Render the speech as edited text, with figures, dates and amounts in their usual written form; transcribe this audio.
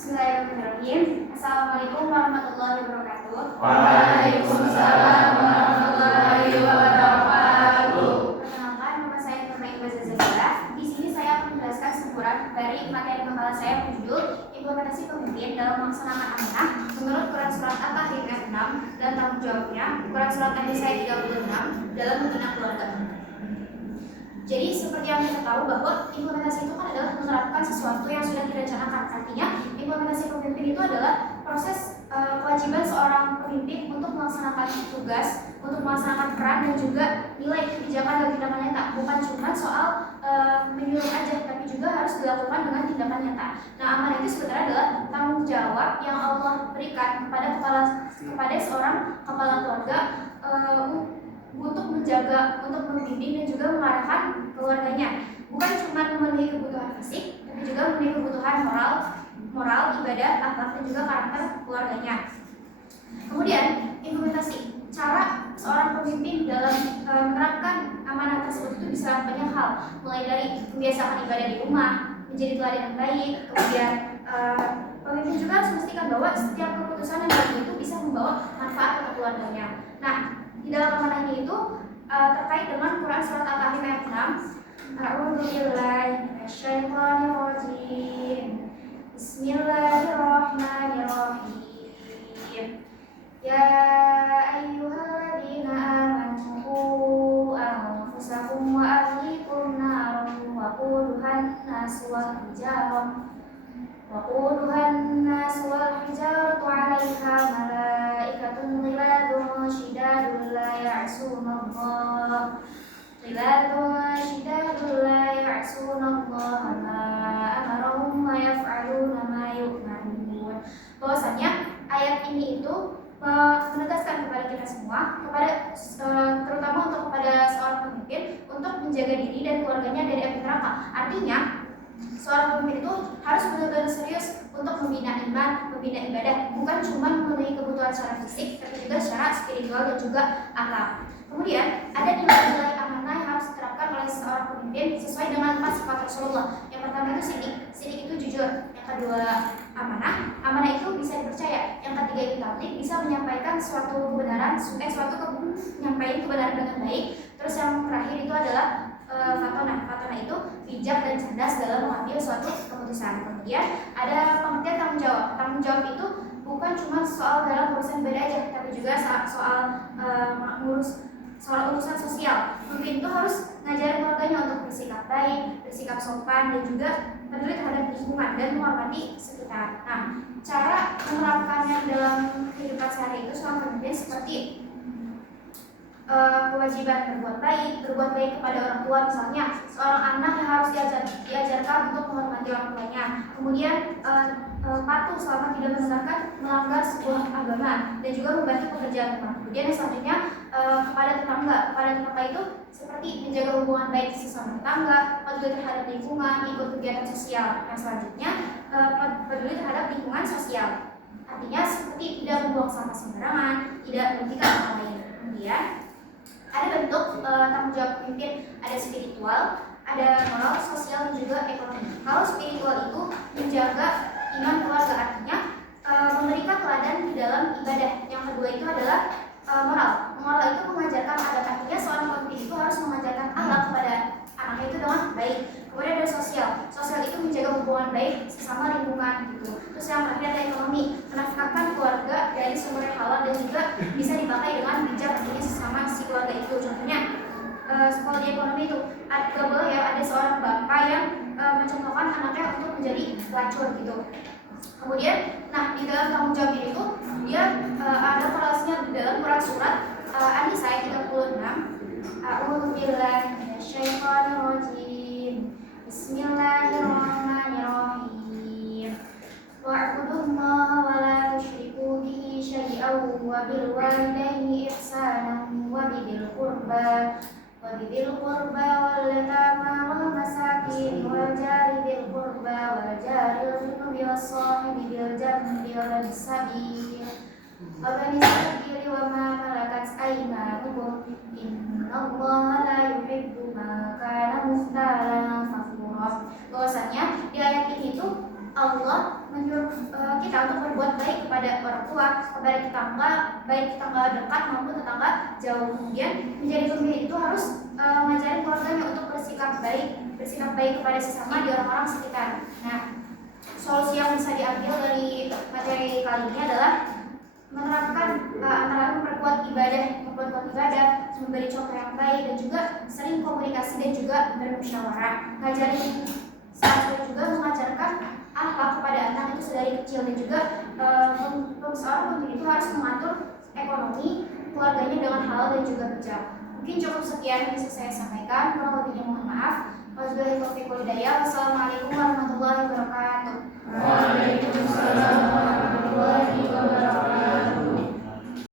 Bismillahirrahmanirrahim. Assalamualaikum warahmatullahi wabarakatuh. Waalaikumsalam warahmatullahi wabarakatuh. Perkenalkan, nama saya Nurma Iqbal Zazabila. Di sini saya akan menjelaskan sempurna dari materi makalah saya berjudul Implementasi Pemimpin dalam Melaksanakan Amanah menurut Quran Surat At-Tahrim ayat 6 dan tanggung jawabnya Quran Surat An-Nisa ayat 36 dalam membina keluarga. Jadi seperti yang kita tahu bahwa implementasi itu kan adalah menerapkan sesuatu yang sudah direncanakan. Artinya implementasi pemimpin itu adalah proses kewajiban seorang pemimpin untuk melaksanakan tugas, untuk melaksanakan peran dan juga nilai kebijakan dan tindakan nyata. Bukan cuma soal menyuruh aja, tapi juga harus dilakukan dengan tindakan nyata. Nah, amanah itu sebenarnya adalah tanggung jawab yang Allah berikan kepada seorang kepala keluarga untuk menjaga, untuk membimbing dan juga mengarahkan keluarganya. Bukan cuma memenuhi kebutuhan fisik, tapi juga memenuhi kebutuhan moral, ibadah, akhlak dan juga karakter keluarganya. Kemudian implementasi cara seorang pemimpin dalam menerapkan amanah tersebut itu bisa banyak hal, mulai dari membiasakan ibadah di rumah, menjadi teladan yang baik. Kemudian pemimpin juga harus memastikan bahwa setiap keputusan yang diambil itu bisa membawa manfaat untuk keluarganya. Nah, di dalam amanah ini itu terkait dengan Quran Surat Al-Kahfi ayat 6. A'udzubillahi minasyaitonirrajim. Bismillahirrahmanirrahim. Ya ayyuhalladzina amanu qu anfusakum wa ahlikum naran waquduhan nas wal hijarah والحجارة عليها ملائكة غلاظ شداد لا يعصون الله ما أمرهم ويفعلون ما يؤمرون. Bahwasanya ayat ini itu menegaskan kepada kita semua, terutama untuk kepada seorang pemimpin untuk menjaga diri dan keluarganya dari api neraka. Artinya seorang pemimpin itu harus benar-benar serius untuk membina iman, membina ibadah, bukan cuma memenuhi kebutuhan secara fisik, tapi juga secara spiritual dan juga akhlak. Kemudian ada nilai-nilai amanah yang harus diterapkan oleh seorang pemimpin sesuai dengan 4 sifat Rasulullah. Yang pertama itu sidik itu jujur. Yang kedua amanah itu bisa dipercaya. Yang ketiga itu tabligh, bisa menyampaikan suatu kebenaran, menyampaikan kebenaran dengan baik. Terus yang terakhir itu adalah Fatona itu bijak dan cerdas dalam mengambil suatu keputusan. Kemudian ada pengertian tanggung jawab. Tanggung jawab itu bukan cuma soal dalam urusan ibadah aja, tapi juga soal urusan sosial. Pemimpin itu harus ngajarin keluarganya untuk bersikap baik, bersikap sopan dan juga peduli terhadap lingkungan dan menghormati sekitar. Nah, cara menerapkannya dalam kehidupan sehari itu seorang pemimpin seperti kewajiban berbuat baik kepada orang tua. Misalnya seorang anak yang harus diajarkan untuk menghormati orang tuanya. Kemudian patuh selama tidak melanggar sebuah agama dan juga membantu pekerjaan rumah. Kemudian yang selanjutnya kepada tetangga itu seperti menjaga hubungan baik sesama tetangga, peduli terhadap lingkungan, ikut kegiatan sosial. Yang selanjutnya peduli terhadap lingkungan sosial. Artinya seperti tidak membuang sampah sembarangan, tidak merugikan orang lain. Kemudian ada bentuk tanggung jawab pemimpin, ada spiritual, ada moral, sosial dan juga ekonomi. Kalau spiritual itu menjaga iman keluarga, artinya memberikan teladan di dalam ibadah. Yang kedua itu adalah moral. Moral itu mengajarkan adab, artinya seorang pemimpin itu harus mengajarkan akhlak kepada anaknya itu dengan baik. Kemudian ada sosial itu menjaga hubungan baik sesama lingkungan gitu. Terus yang terakhir ada ekonomi, menafkahkan keluarga dari sumber yang halal dan juga bisa dipakai dengan bijak, artinya sesama si keluarga itu. Contohnya sekolah di ekonomi itu gak boleh ya ada seorang bapak yang mencontohkan anaknya untuk menjadi pelacur gitu. Kemudian, di dalam tanggung jawab ini tuh dia ada korelasinya di dalam Quran Surat An-Nisa ayat 36. A'udzubillahi minasyaitonirrajim. Bismillahirrahmanirrahim. Wa'budullaha wa la tusyriku bihi syai'an wa bil walidayni ihsanan wa bidil qurba wal yatama wal masakin wal jari bil qurba wal jaril junubi was sahibi bil jambi wa bani sabil wa ma malakat aymanukum innallaha la yuhibbu ma kana mukhtalan fakhura. Bahwasanya di ayat ini tuh Allah menyuruh kita untuk berbuat baik kepada orang tua, kepada tetangga, baik tetangga dekat maupun tetangga jauh. Kemudian menjadi pemimpin itu harus mengajarin keluarganya untuk bersikap baik kepada sesama di orang-orang sekitar. Nah, solusi yang bisa diambil dari materi kali ini adalah menerapkan antara memperkuat ibadah, memberi contoh yang baik, dan juga sering komunikasi dan juga bermusyawarah. Ngajarin juga mengajarkan akhlak kepada anak itu sedari kecil, dan juga seorang pemimpin itu harus mengatur ekonomi keluarganya dengan halal dan juga bijak. Mungkin cukup sekian yang bisa saya sampaikan. Kurang lebihnya mohon maaf. Wabillahi taufiq wal hidayah. Wassalamualaikum warahmatullahi wabarakatuh. Waalaikumsalam warahmatullahi wabarakatuh.